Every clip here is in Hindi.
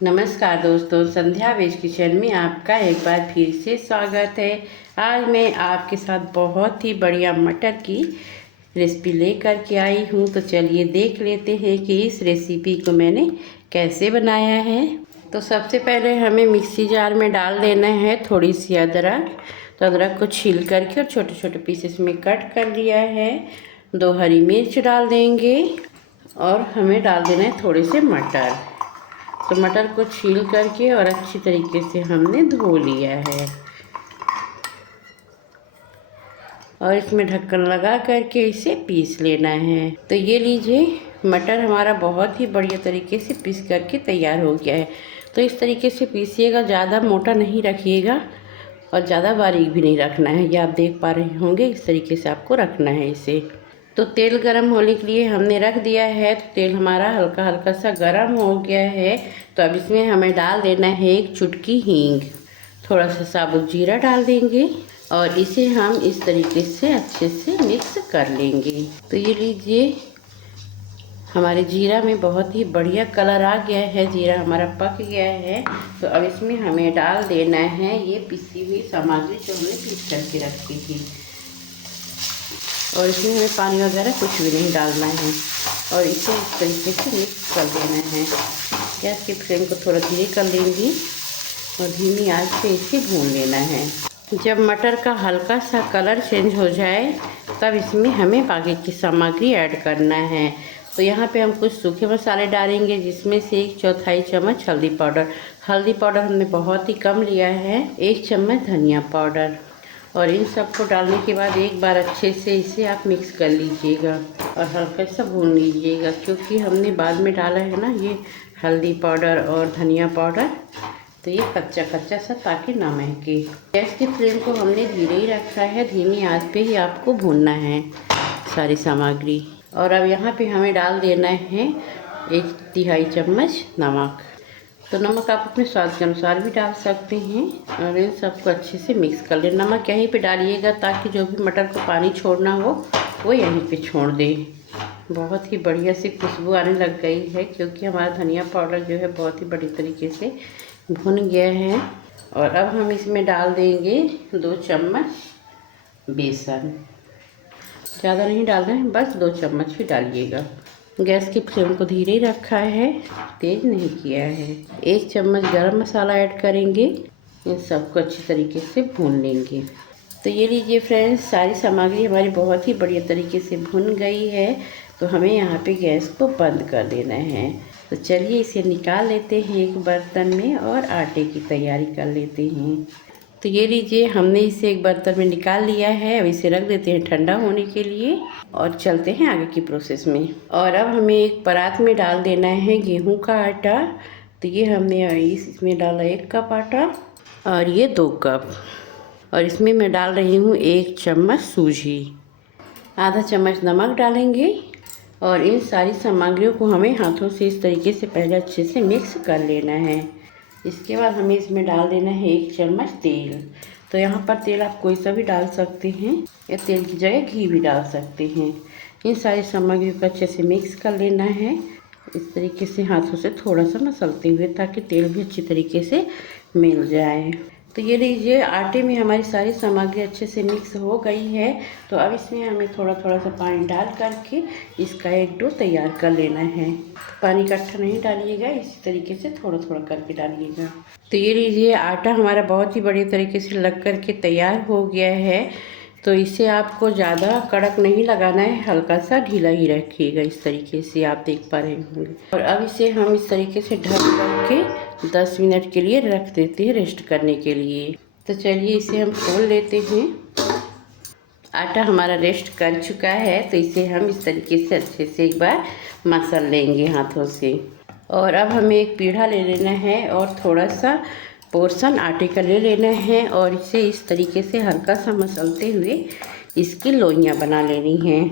नमस्कार दोस्तों, संध्या वेज किचन में आपका एक बार फिर से स्वागत है। आज मैं आपके साथ बहुत ही बढ़िया मटर की रेसिपी लेकर के आई हूँ। तो चलिए देख लेते हैं कि इस रेसिपी को मैंने कैसे बनाया है। तो सबसे पहले हमें मिक्सी जार में डाल देना है थोड़ी सी अदरक। तो अदरक को छील करके और छोटे छोटे पीसेस में कट कर लिया है। 2 हरी मिर्च डाल देंगे और हमें डाल देना है थोड़े से मटर। तो मटर को छील करके और अच्छी तरीके से हमने धो लिया है और इसमें ढक्कन लगा करके इसे पीस लेना है। तो ये लीजिए, मटर हमारा बहुत ही बढ़िया तरीके से पीस करके तैयार हो गया है। तो इस तरीके से पीसिएगा, ज़्यादा मोटा नहीं रखिएगा और ज़्यादा बारीक भी नहीं रखना है। ये आप देख पा रहे होंगे, इस तरीके से आपको रखना है इसे। तो तेल गरम होने के लिए हमने रख दिया है। तो तेल हमारा हल्का हल्का सा गरम हो गया है। तो अब इसमें हमें डाल देना है 1 चुटकी हींग, थोड़ा सा साबुत जीरा डाल देंगे और इसे हम इस तरीके से अच्छे से मिक्स कर लेंगे। तो ये लीजिए, हमारे जीरा में बहुत ही बढ़िया कलर आ गया है, जीरा हमारा पक गया है। तो अब इसमें हमें डाल देना है ये पिसी हुई सामग्री जो हमने पीस करके रखी थी। और इसमें हमें पानी वगैरह कुछ भी नहीं डालना है और इसे इस तरीके से मिक्स कर देना है। गैस की फ्लेम को थोड़ा धीरे कर लेंगी और धीमी आंच पे इसे भून लेना है। जब मटर का हल्का सा कलर चेंज हो जाए तब इसमें हमें बाकी की सामग्री ऐड करना है। तो यहाँ पे हम कुछ सूखे मसाले डालेंगे, जिसमें से 1/4 चम्मच हल्दी पाउडर। हल्दी पाउडर हमने बहुत ही कम लिया है। 1 चम्मच धनिया पाउडर। और इन सबको डालने के बाद एक बार अच्छे से इसे आप मिक्स कर लीजिएगा और हल्का सा भून लीजिएगा, क्योंकि हमने बाद में डाला है ना ये हल्दी पाउडर और धनिया पाउडर, तो ये कच्चा कच्चा सा ताकि ना महके। गैस की फ्लेम को हमने धीरे ही रखा है, धीमी आंच पे ही आपको भूनना है सारी सामग्री। और अब यहाँ पे हमें डाल देना है 1/3 चम्मच नमक। तो नमक आप अपने स्वाद के अनुसार भी डाल सकते हैं और इन सबको अच्छे से मिक्स कर लें। नमक यहीं पे डालिएगा ताकि जो भी मटर को पानी छोड़ना हो वो यहीं पे छोड़ दे। बहुत ही बढ़िया सी खुशबू आने लग गई है, क्योंकि हमारा धनिया पाउडर जो है बहुत ही बढ़िया तरीके से भुन गया है। और अब हम इसमें डाल देंगे 2 चम्मच बेसन। ज़्यादा नहीं डालना है, बस 2 चम्मच ही डालिएगा। गैस की फ्लेम को धीरे ही रखा है, तेज़ नहीं किया है। 1 चम्मच गरम मसाला ऐड करेंगे, इन सबको अच्छी तरीके से भून लेंगे। तो ये लीजिए फ्रेंड्स, सारी सामग्री हमारी बहुत ही बढ़िया तरीके से भुन गई है। तो हमें यहाँ पे गैस को बंद कर देना है। तो चलिए इसे निकाल लेते हैं एक बर्तन में और आटे की तैयारी कर लेते हैं। तो ये लीजिए, हमने इसे एक बर्तन में निकाल लिया है। अब इसे रख देते हैं ठंडा होने के लिए और चलते हैं आगे की प्रोसेस में। और अब हमें एक परात में डाल देना है गेहूं का आटा। तो ये हमने इसमें डाला 1 कप आटा और ये 2 कप। और इसमें मैं डाल रही हूँ 1 चम्मच सूजी, आधा चम्मच नमक डालेंगे। और इन सारी सामग्रियों को हमें हाथों से इस तरीके से पहले अच्छे से मिक्स कर लेना है। इसके बाद हमें इसमें डाल देना है 1 चम्मच तेल। तो यहाँ पर तेल आप कोई सा भी डाल सकते हैं या तेल की जगह घी भी डाल सकते हैं। इन सारी सामग्रियों को अच्छे से मिक्स कर लेना है, इस तरीके से हाथों से थोड़ा सा मसलते हुए, ताकि तेल भी अच्छी तरीके से मिल जाए। तो ये लीजिए, आटे में हमारी सारी सामग्री अच्छे से मिक्स हो गई है। तो अब इसमें हमें थोड़ा थोड़ा सा पानी डाल करके इसका एक डो तैयार कर लेना है। पानी इकट्ठा नहीं डालिएगा, इसी तरीके से थोड़ा थोड़ा करके डालिएगा। तो ये लीजिए, आटा हमारा बहुत ही बढ़िया तरीके से लग करके तैयार हो गया है। तो इसे आपको ज़्यादा कड़क नहीं लगाना है, हल्का सा ढीला ही रखिएगा, इस तरीके से आप देख पा रहे होंगे। और अब इसे हम इस तरीके से ढक करके 10 मिनट के लिए रख देते हैं रेस्ट करने के लिए। तो चलिए इसे हम खोल लेते हैं। आटा हमारा रेस्ट कर चुका है, तो इसे हम इस तरीके से अच्छे से एक बार मसल लेंगे हाथों से। और अब हमें एक पीढ़ा ले लेना है और थोड़ा सा पोर्शन आटे का ले लेना है और इसे इस तरीके से हल्का सा मसलते हुए इसकी लोइयाँ बना लेनी हैं।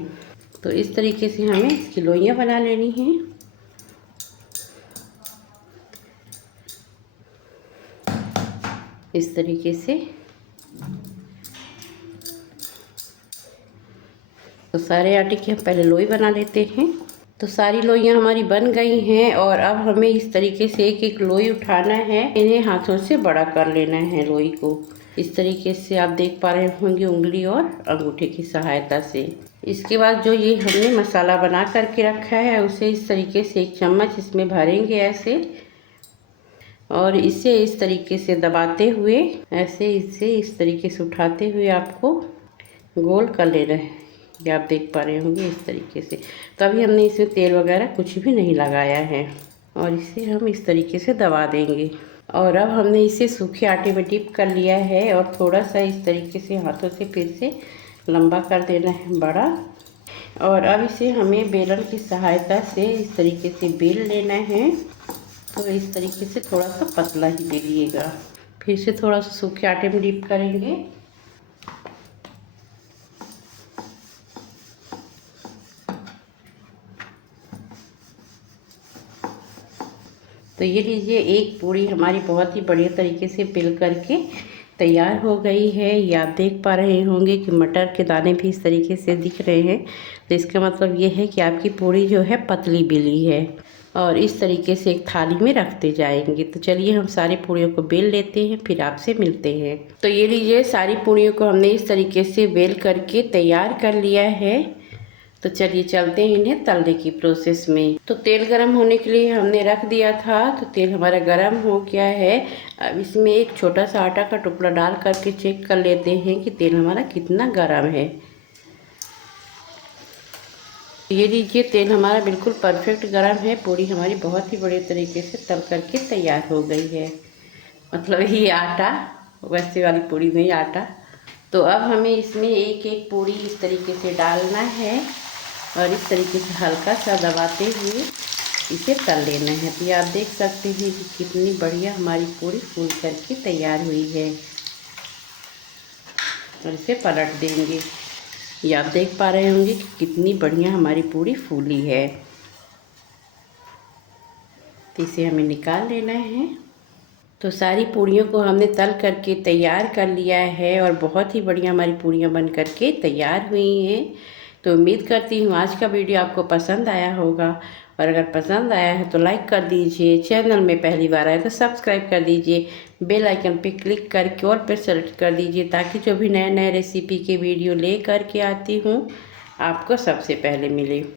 तो इस तरीके से हमें इसकी लोइयाँ बना लेनी हैं। इस तरीके से तो सारे आटे की हम पहले लोई बना लेते हैं। तो सारी लोइयाँ हमारी बन गई हैं और अब हमें इस तरीके से एक एक लोई उठाना है। इन्हें हाथों से बड़ा कर लेना है लोई को। इस तरीके से आप देख पा रहे होंगे उंगली और अंगूठे की सहायता से। इसके बाद जो ये हमने मसाला बना करके रखा है उसे इस तरीके से एक चम्मच इसमें भरेंगे ऐसे, और इसे इस तरीके से दबाते हुए ऐसे इसे इस तरीके से उठाते हुए आपको गोल कर लेना है। ये आप देख पा रहे होंगे इस तरीके से। तो अभी हमने इसमें तेल वगैरह कुछ भी नहीं लगाया है और इसे हम इस तरीके से दबा देंगे। और अब हमने इसे सूखे आटे में डिप कर लिया है और थोड़ा सा इस तरीके से हाथों से फिर से लंबा कर देना है बड़ा। और अब इसे हमें बेलन की सहायता से इस तरीके से बेल लेना है। तो इस तरीके से थोड़ा सा पतला ही बेलिएगा। फिर से थोड़ा सा सूखे आटे में डिप करेंगे। तो ये लीजिए, एक पूरी हमारी बहुत ही बढ़िया तरीके से बेल करके तैयार हो गई है। ये आप देख पा रहे होंगे कि मटर के दाने भी इस तरीके से दिख रहे हैं। तो इसका मतलब ये है कि आपकी पूरी जो है पतली बेली है। और इस तरीके से एक थाली में रखते जाएंगे। तो चलिए हम सारी पूड़ियों को बेल लेते हैं, फिर आपसे मिलते हैं। तो ये लीजिए, सारी पूड़ियों को हमने इस तरीके से बेल करके तैयार कर लिया है। तो चलिए चलते हैं इन्हें तलने की प्रोसेस में। तो तेल गरम होने के लिए हमने रख दिया था। तो तेल हमारा गरम हो गया है। अब इसमें एक छोटा सा आटा का टुकड़ा डाल करके चेक कर लेते हैं कि तेल हमारा कितना गरम है। ये लीजिए, तेल हमारा बिल्कुल परफेक्ट गरम है। पूरी हमारी बहुत ही बढ़िया तरीके से तल करके तैयार हो गई है। मतलब ये आटा वैसे वाली पूरी नहीं, आटा। तो अब हमें इसमें एक एक पूरी इस तरीके से डालना है और इस तरीके से हल्का सा दबाते हुए इसे तल लेना है। तो ये आप देख सकते हैं कि कितनी बढ़िया हमारी पूरी फूल करके तैयार हुई है। और इसे पलट देंगे। ये आप देख पा रहे होंगे कि कितनी बढ़िया हमारी पूरी फूली है। तो इसे हमें निकाल लेना है। तो सारी पूड़ियों को हमने तल करके तैयार कर लिया है और बहुत ही बढ़िया हमारी पूड़ियाँ बन करके तैयार हुई हैं। तो उम्मीद करती हूँ आज का वीडियो आपको पसंद आया होगा, और अगर पसंद आया है तो लाइक कर दीजिए। चैनल में पहली बार आए तो सब्सक्राइब कर दीजिए। बेल आइकन पे क्लिक करके ऑल पे सेलेक्ट कर दीजिए, ताकि जो भी नए नए रेसिपी के वीडियो ले करके आती हूँ आपको सबसे पहले मिले।